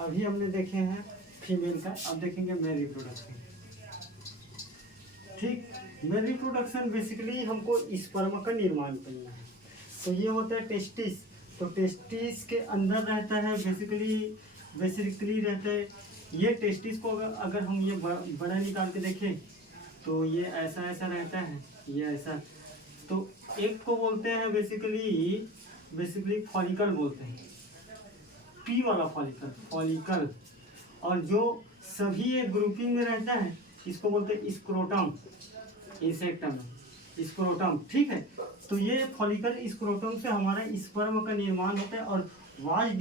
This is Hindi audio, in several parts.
अभी हमने देखे हैं फीमेल का, अब देखेंगे मेल रिप्रोडक्शन। ठीक, मेल रिप्रोडक्शन बेसिकली हमको स्पर्म का निर्माण करना है। तो ये होता है टेस्टिस। तो टेस्टिस के अंदर रहता है बेसिकली रहता है ये टेस्टिस को अगर हम ये बड़ा निकाल के देखें तो ये ऐसा ऐसा रहता है, ये ऐसा। तो एक को बोलते हैं बेसिकली फॉलिकल बोलते हैं, पी वाला फॉलिकल। और जो सभी एक ग्रुपिंग में रहता है इसको बोलते हैं स्क्रोटम, इंसेक्ट में स्क्रोटम। ठीक है, तो ये फॉलिकल स्क्रोटम से हमारा स्पर्म का निर्माण होता है और वाज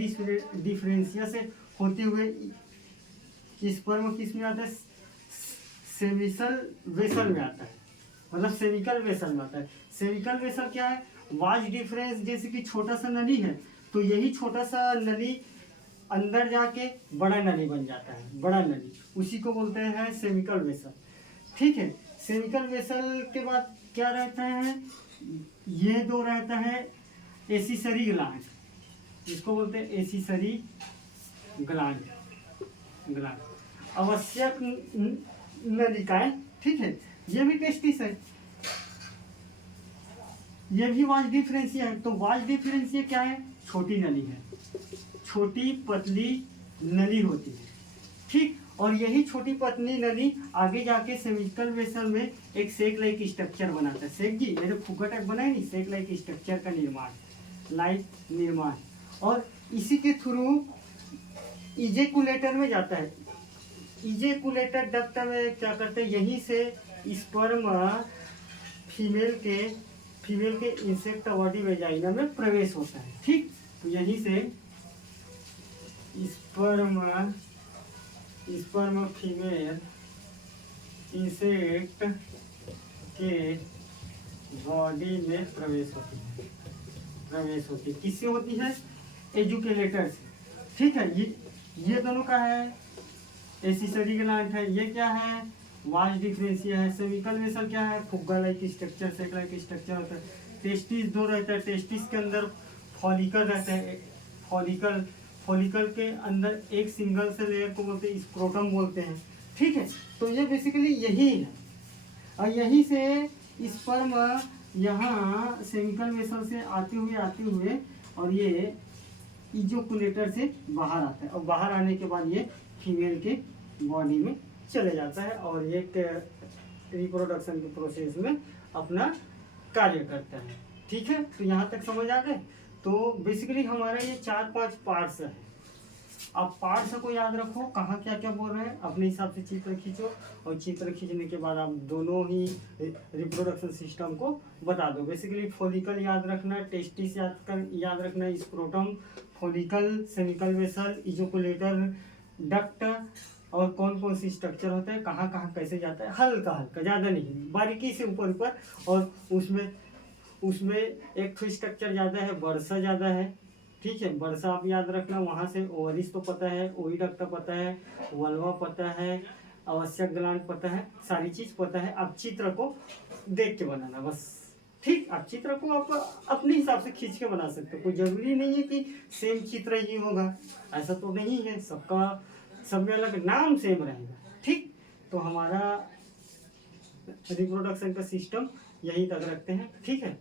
डिफरेंशिया से होते हुए स्पर्म किस में आता है, सेमिकल वेसल में आता है, मतलब सेमिकल वेसल में आता है। सेमिकल वेसल क्या है, वाज डिफरेंस, जैसे कि छोटा सा नली है तो यही छोटा सा नली अंदर जाके बड़ा नली बन जाता है, बड़ा नली, उसी को बोलते हैं सेमिकल वेसल। ठीक है, सेमिकल वेसल के बाद क्या रहता है, ये दो रहता है एसिसरी ग्लैंड, इसको बोलते हैं एसिसरी ग्लैंड, आवश्यक नलिकाएं। ठीक है, ये भी टेस्टिस है, ये भी वाज डिफरेंशिया है। तो वाज डिफरेंशिया क्या है, छोटी नली है, छोटी पतली नली होती है। ठीक, और यही छोटी पतली नली आगे जाके सेमिकल वेसल में एक सेक लाइक स्ट्रक्चर बनाता है। सेक जी मेरे फुग्गा टाइप बनाए नहीं, सेक लाइक स्ट्रक्चर का निर्माण, और इसी के थ्रू इजेकुलेटर में जाता है। इजेकुलेटर डक्ट में क्या करते हैं, यहीं से स्पर्म फीमेल के इंसेक्ट बॉडी वेजाइना में प्रवेश होता है। ठीक, तो यहीं से स्पर्म फीमेल इंसेक्ट के बॉडी में प्रवेश होती है। किससे होती है, एजुकेलेटर से। ठीक है, ये दोनों का है एसिसरी ग्लैंड है, ये क्या है वाज डिफरेंशिया है। सेमिकल वेसल क्या है, फुग्गा लाइक स्ट्रक्चर, सेक लाइक स्ट्रक्चर होता है। टेस्टिस दो रहता है, टेस्टिस के अंदर फॉलिकल रहता है, फॉलिकल के अंदर एक सिंगल से लेयर को बोलते हैं स्क्रोटम बोलते हैं। ठीक है, तो ये बेसिकली यही है, और यही से स्पर्म यहाँ सेमिकल वेसल से आते हुए और ये इजोकुलेटर से बाहर आता है, और बाहर आने के बाद ये फीमेल के बॉडी में चले जाता है और ये रिप्रोडक्शन के प्रोसेस में अपना कार्य करता है। ठीक है, तो यहाँ तक समझ आ गए। तो बेसिकली हमारा ये 4-5 पार्ट्स है। अब पार्ट्स को याद रखो, कहाँ क्या क्या बोल रहे हैं, अपने हिसाब से चित्र खींचो, और चित्र खींचने के बाद आप दोनों ही रिप्रोडक्शन सिस्टम को बता दो। बेसिकली फॉलिकल याद रखना, टेस्टिस याद रखना, स्क्रोटम, फॉलिकल, सेमिकल वेसल, इजोकुलेटर, डक्ट, और कौन कौन सी स्ट्रक्चर होता है, कहाँ कहाँ कैसे जाता है, हल्का हल्का, ज़्यादा नहीं, बारीकी से ऊपर। और उसमें एक तो स्ट्रक्चर ज़्यादा है, वर्षा ज़्यादा है। ठीक है, वर्षा आप याद रखना, वहाँ से ओवरिस तो पता है, ओविडक्ट पता है, वल्वा पता है, आवश्यक ग्लैंड पता है, सारी चीज़ पता है। आप चित्र को देख के बनाना बस। ठीक, आप चित्र को आप अपने हिसाब से खींच के बना सकते हो, कोई ज़रूरी नहीं है कि सेम चित्र ही होगा, ऐसा तो नहीं है, सब में अलग नाम सेम रहेगा। ठीक, तो हमारा रिप्रोडक्शन का सिस्टम यहीं तक रखते हैं। ठीक है।